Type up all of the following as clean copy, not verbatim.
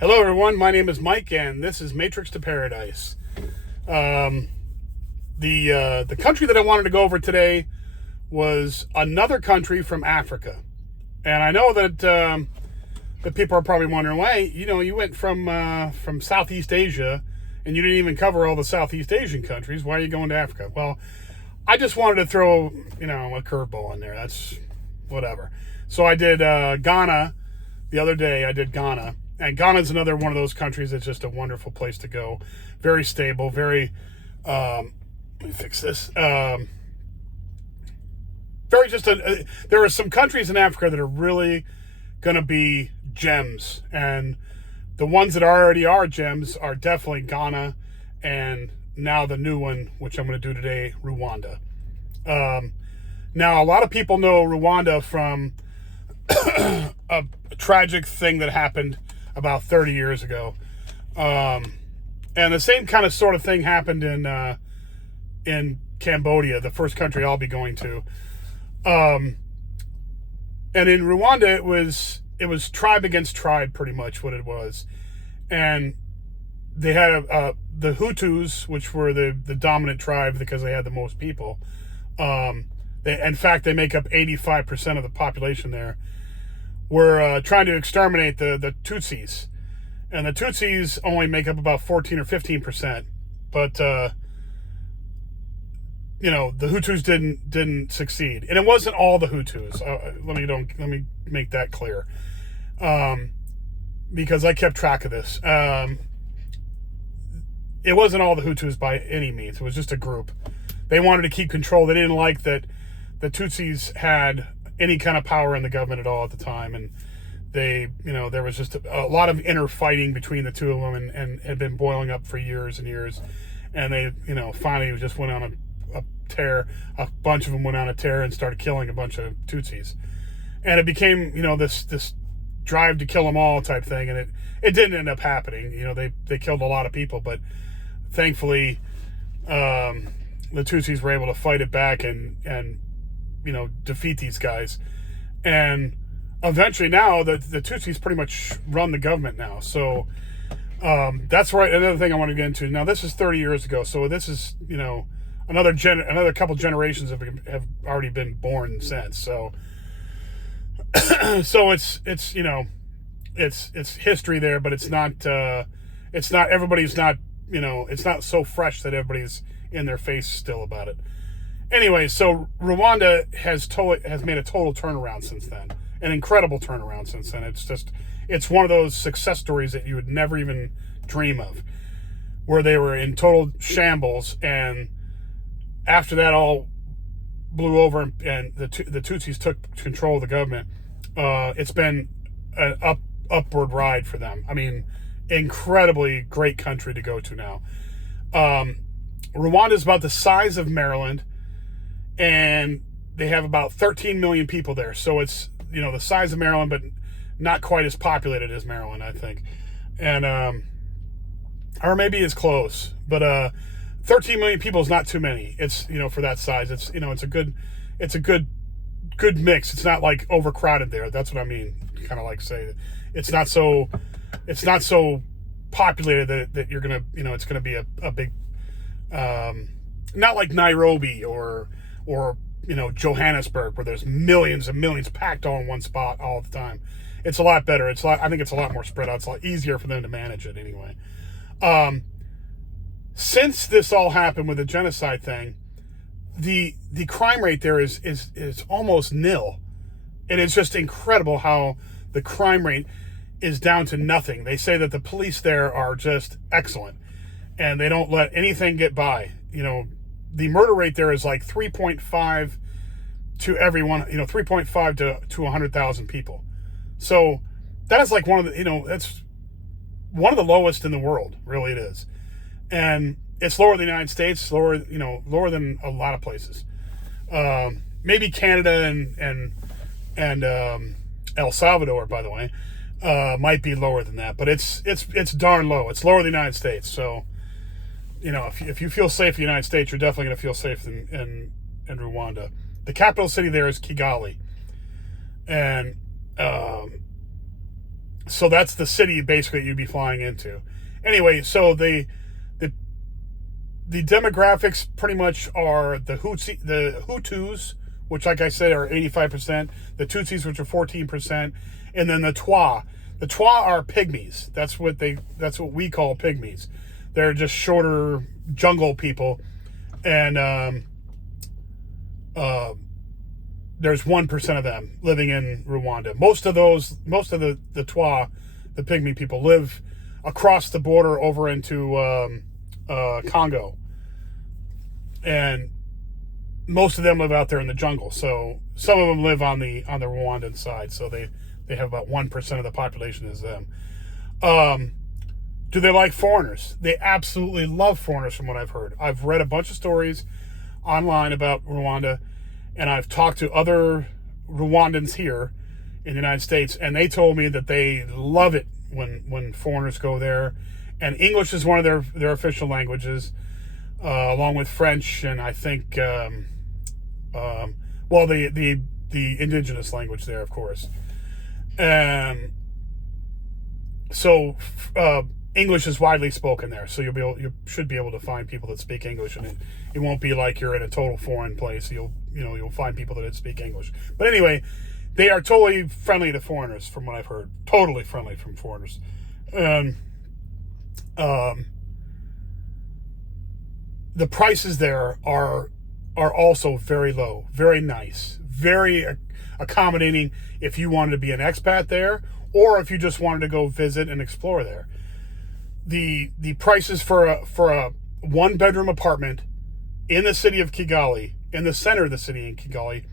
Hello, everyone. My name is Mike, and this is Matrix to Paradise. Um, the country that I wanted to go over today was another country from Africa, and I know that people are probably wondering why. You went from Southeast Asia, and you didn't even cover all the Southeast Asian countries. Why are you going to Africa? Well, I just wanted to throw a curveball in there. That's whatever. So I did Ghana the other day. I did Ghana. And Ghana is another one of those countries that's just a wonderful place to go. Very stable, very, let me fix this. There are some countries in Africa that are really going to be gems. And the ones that already are gems are definitely Ghana and now the new one, which I'm going to do today, Rwanda. Now, a lot of people know Rwanda from a tragic thing that happened about 30 years ago. And the same kind of sort of thing happened in Cambodia, the first country I'll be going to. And in Rwanda, it was tribe against tribe, pretty much what it was. And they had the Hutus, which were the dominant tribe because they had the most people. In fact, they make up 85% of the population there. Were trying to exterminate the Tutsis. And the Tutsis only make up about 14 or 15%. But, the Hutus didn't succeed. And it wasn't all the Hutus. Let me make that clear. Because I kept track of this. It wasn't all the Hutus by any means. It was just a group. They wanted to keep control. They didn't like that the Tutsis had any kind of power in the government at all at the time, and there was just a lot of inner fighting between the two of them, and had been boiling up for years and years, and they finally just went on a tear. A bunch of them went on a tear and started killing a bunch of Tutsis, and it became this drive to kill them all type thing, and it didn't end up happening. They killed a lot of people, but thankfully the Tutsis were able to fight it back and defeat these guys. And eventually now the Tutsis pretty much run the government now. So that's right. Another thing I want to get into. Now, this is 30 years ago. So this is, another couple generations have already been born since. So, so it's history there, but it's not everybody's not, it's not so fresh that everybody's in their face still about it. Anyway, so Rwanda has made a total turnaround since then. An incredible turnaround since then. It's one of those success stories that you would never even dream of, where they were in total shambles, and after that all blew over and the Tutsis took control of the government, it's been an upward ride for them. I mean, incredibly great country to go to now. Rwanda is about the size of Maryland, and they have about 13 million people there. So it's, the size of Maryland, but not quite as populated as Maryland, I think. And, or maybe it's close, but 13 million people is not too many. It's, for that size, it's a good mix. It's not like overcrowded there. That's what I mean. Kind of like say it's not so populated that you're going to, it's going to be a big, not like Nairobi or Johannesburg, where there's millions and millions packed all in one spot all the time. It's a lot better. I think it's a lot more spread out. It's a lot easier for them to manage it anyway. Since this all happened with the genocide thing, the crime rate there is almost nil. And it's just incredible how the crime rate is down to nothing. They say that the police there are just excellent, and they don't let anything get by. The murder rate there is like 3.5 to everyone, 3.5 to 100,000 people. So that is like that's one of the lowest in the world, really it is. And it's lower than the United States, lower than a lot of places. Maybe Canada and El Salvador, by the way, might be lower than that, but it's darn low. It's lower than the United States. So, if you feel safe in the United States, you're definitely going to feel safe in Rwanda. The capital city there is Kigali. And So that's the city basically you'd be flying into. Anyway, so the the demographics pretty much are the Hutus, which, like I said, are 85%, the Tutsis, which are 14%, and then the Twa. The Twa are pygmies. That's what we call pygmies. They're just shorter jungle people, and there's 1% of them living in Rwanda. Most of the Twa, the pygmy people, live across the border over into Congo, and most of them live out there in the jungle. So some of them live on the Rwandan side. So they have about 1% of the population is them. Do they like foreigners? They absolutely love foreigners, from what I've heard. I've read a bunch of stories online about Rwanda, and I've talked to other Rwandans here in the United States, and they told me that they love it when foreigners go there. And English is one of their official languages, along with French, and I think, the indigenous language there, of course. So English is widely spoken there, so you should be able to find people that speak English, and it won't be like you're in a total foreign place. You'll find people that speak English. But anyway, they are totally friendly to foreigners, from what I've heard. Totally friendly from foreigners. The prices there are also very low, very nice, very accommodating if you wanted to be an expat there, or if you just wanted to go visit and explore there. The prices for a 1-bedroom apartment in the city of Kigali, in the center of the city in Kigali,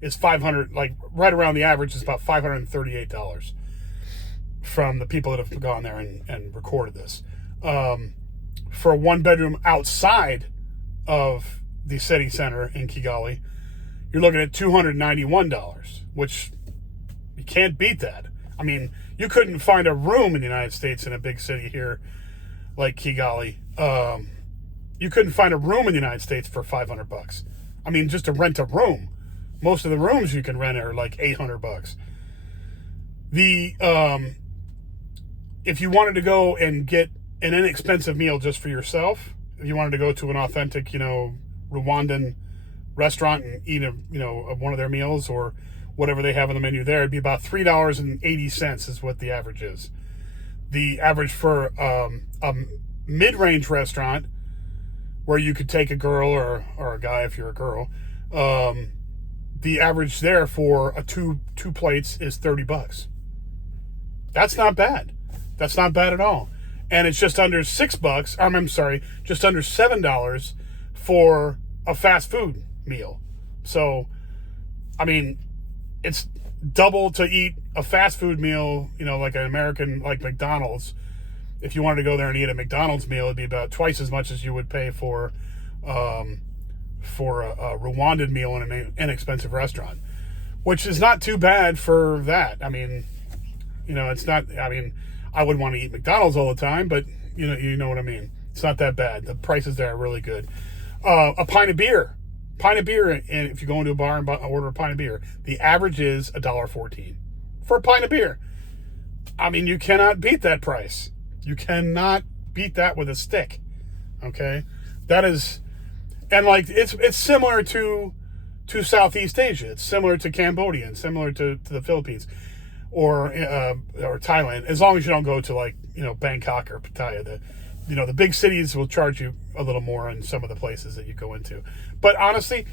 is $500, like right around the average is about $538 from the people that have gone there and recorded this. For a 1-bedroom outside of the city center in Kigali, you're looking at $291, which you can't beat that. I mean, you couldn't find a room in the United States in a big city here like Kigali. You couldn't find a room in the United States for $500. I mean, just to rent a room. Most of the rooms you can rent are like $800. If you wanted to go and get an inexpensive meal just for yourself, if you wanted to go to an authentic, Rwandan restaurant and eat one of their meals or whatever they have on the menu there, it'd be about $3.80 is what the average is. The average for a mid-range restaurant where you could take a girl or a guy if you're a girl, the average there for a two plates is $30. That's not bad. That's not bad at all. And it's just under $6. I'm sorry, just under $7 for a fast food meal. So, I mean, it's double to eat a fast food meal, like an American, like McDonald's. If you wanted to go there and eat a McDonald's meal, it'd be about twice as much as you would pay for a Rwandan meal in an inexpensive restaurant, which is not too bad for that. I mean, it's not, I wouldn't want to eat McDonald's all the time, but you know what I mean. It's not that bad. The prices there are really good. A pint of beer, and if you go into a bar and order a pint of beer, the average is $1.14 for a pint of beer. I mean, you cannot beat that price. You cannot beat that with a stick. Okay, that is, and like it's similar to Southeast Asia. It's similar to Cambodia and similar to the Philippines or Thailand. As long as you don't go to Bangkok or Pattaya, the big cities will charge you a little more in some of the places that you go into. But honestly,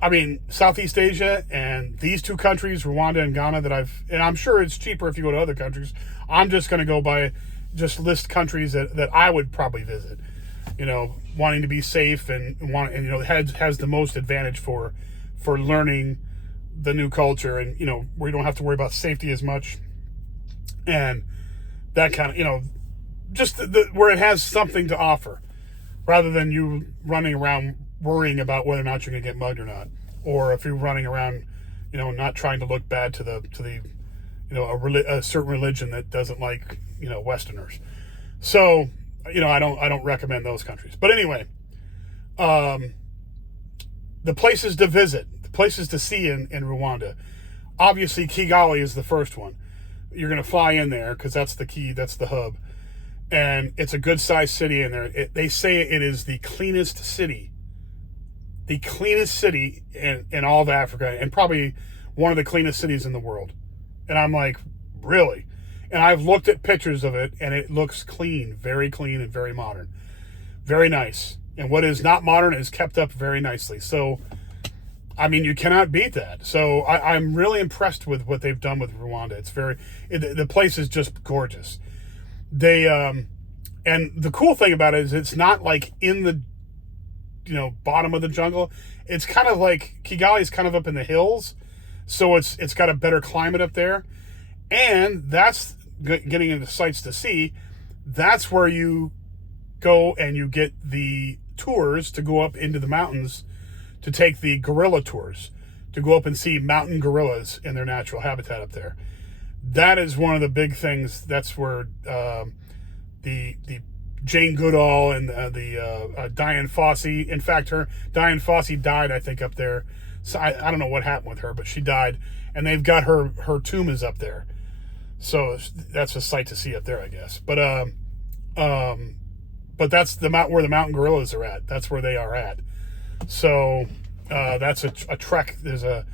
I mean, Southeast Asia and these two countries, Rwanda and Ghana, and I'm sure it's cheaper if you go to other countries. I'm just going to go by just list countries that I would probably visit, wanting to be safe and has the most advantage for learning the new culture, and where you don't have to worry about safety as much, and that kind of just where it has something to offer, rather than you running around worrying about whether or not you're going to get mugged or not, or if you're running around, not trying to look bad to the a certain religion that doesn't like Westerners. So I don't recommend those countries. But anyway, the places to visit, the places to see in Rwanda, obviously Kigali is the first one. you're going to fly in there because that's the key, that's the hub. And it's a good sized city in there. They say it is the cleanest city in all of Africa, and probably one of the cleanest cities in the world. And I'm like, really? And I've looked at pictures of it, and it looks clean and very modern. Very nice. And what is not modern is kept up very nicely. So, I mean, you cannot beat that. So I'm really impressed with what they've done with Rwanda. The place is just gorgeous. They, and the cool thing about it is it's not like in the, bottom of the jungle. It's kind of like, Kigali is kind of up in the hills. So it's got a better climate up there. And that's getting into sights to see. That's where you go and you get the tours to go up into the mountains to take the gorilla tours, to go up and see mountain gorillas in their natural habitat up there. That is one of the big things. That's where the Jane Goodall and the Diane Fossey. In fact, Diane Fossey died, I think, up there. So I don't know what happened with her, but she died, and they've got her tomb is up there. So that's a sight to see up there, I guess. But that's where the mountain gorillas are at. That's where they are at. So that's a trek. You're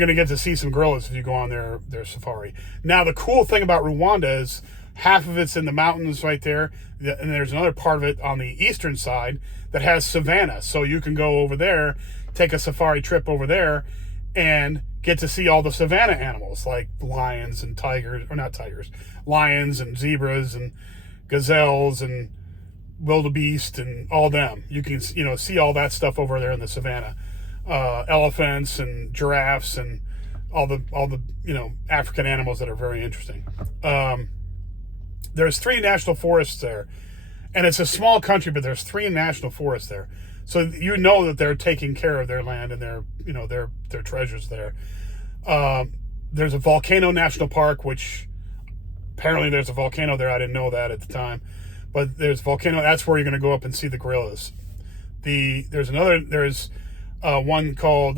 going to get to see some gorillas if you go on their safari. Now, the cool thing about Rwanda is half of it's in the mountains right there, and there's another part of it on the eastern side that has savanna. So you can go over there, take a safari trip over there, and get to see all the savanna animals like lions and lions and zebras and gazelles and wildebeest and all them. You can see all that stuff over there in the savannah. Elephants and giraffes and all the African animals that are very interesting. There's 3 national forests there, and it's a small country, but there's 3 national forests there. So that they're taking care of their land and their treasures there. There's a volcano national park, which apparently there's a volcano there. I didn't know that at the time. But there's volcano. That's where you're going to go up and see the gorillas. There's one called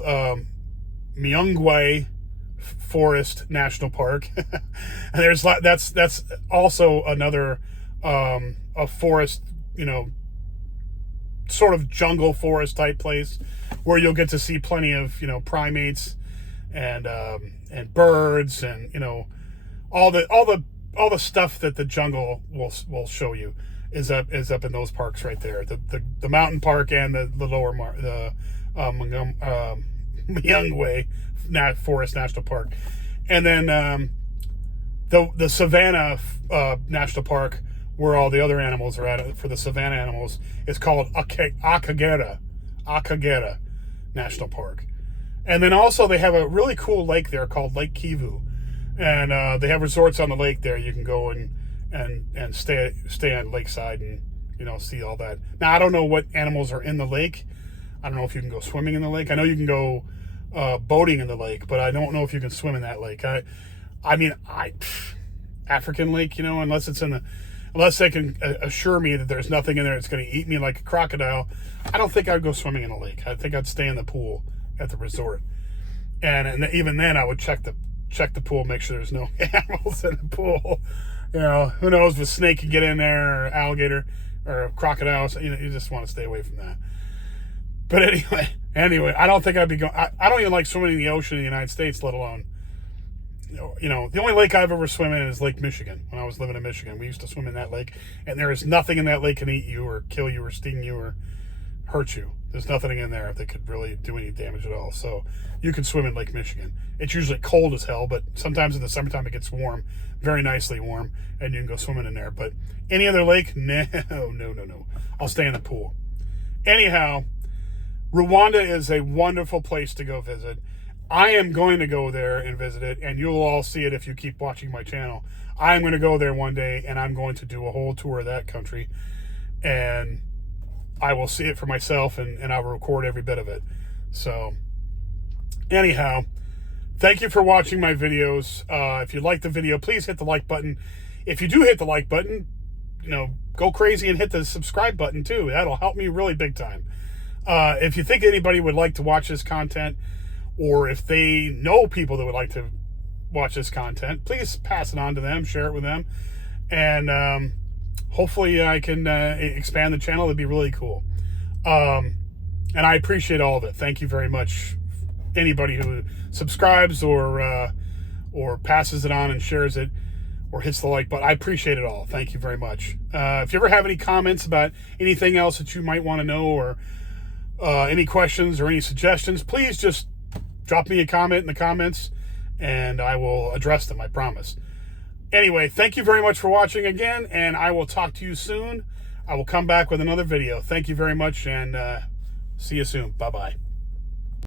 Myungwe Forest National Park, and that's also another a forest, sort of jungle forest type place where you'll get to see plenty of primates and birds and all the stuff that the jungle will show you is up in those parks right there. The mountain park and the lower Myungwe Forest National Park, and then the Savannah National Park, where all the other animals are at for the Savannah animals, is called Akagera National Park. And then also they have a really cool lake there called Lake Kivu, and they have resorts on the lake there. You can go and stay on lakeside and see all that. Now I don't know what animals are in the lake. I don't know if you can go swimming in the lake. I know you can go boating in the lake, but I don't know if you can swim in that lake. African lake, unless they can assure me that there's nothing in there that's going to eat me like a crocodile, I don't think I'd go swimming in a lake. I think I'd stay in the pool at the resort, and even then I would check the pool, make sure there's no animals in the pool. Who knows if a snake can get in there, or alligator, or a crocodile. So, you just want to stay away from that. But anyway, I don't think I'd be going. I don't even like swimming in the ocean in the United States, let alone. The only lake I've ever swum in is Lake Michigan. When I was living in Michigan, we used to swim in that lake, and there is nothing in that lake can eat you or kill you or sting you or hurt you. There's nothing in there that could really do any damage at all. So you can swim in Lake Michigan. It's usually cold as hell, but sometimes in the summertime it gets warm, very nicely warm, and you can go swimming in there. But any other lake, no. I'll stay in the pool. Anyhow, Rwanda is a wonderful place to go visit. I am going to go there and visit it, and you'll all see it if you keep watching my channel. I'm going to go there one day, and I'm going to do a whole tour of that country, and I will see it for myself, and I will record every bit of it. So, anyhow, thank you for watching my videos. If you like the video, please hit the like button. If you do hit the like button, go crazy and hit the subscribe button too. That'll help me really big time. If you think anybody would like to watch this content, or if they know people that would like to watch this content, please pass it on to them, share it with them, and hopefully I can expand the channel. It'd be really cool. And I appreciate all of it. Thank you very much, anybody who subscribes or passes it on and shares it or hits the like button. I appreciate it all. Thank you very much. If you ever have any comments about anything else that you might want to know, or any questions or any suggestions, please just drop me a comment in the comments and I will address them, I promise. Anyway, thank you very much for watching again, and I will talk to you soon. I will come back with another video. Thank you very much, and see you soon. Bye-bye.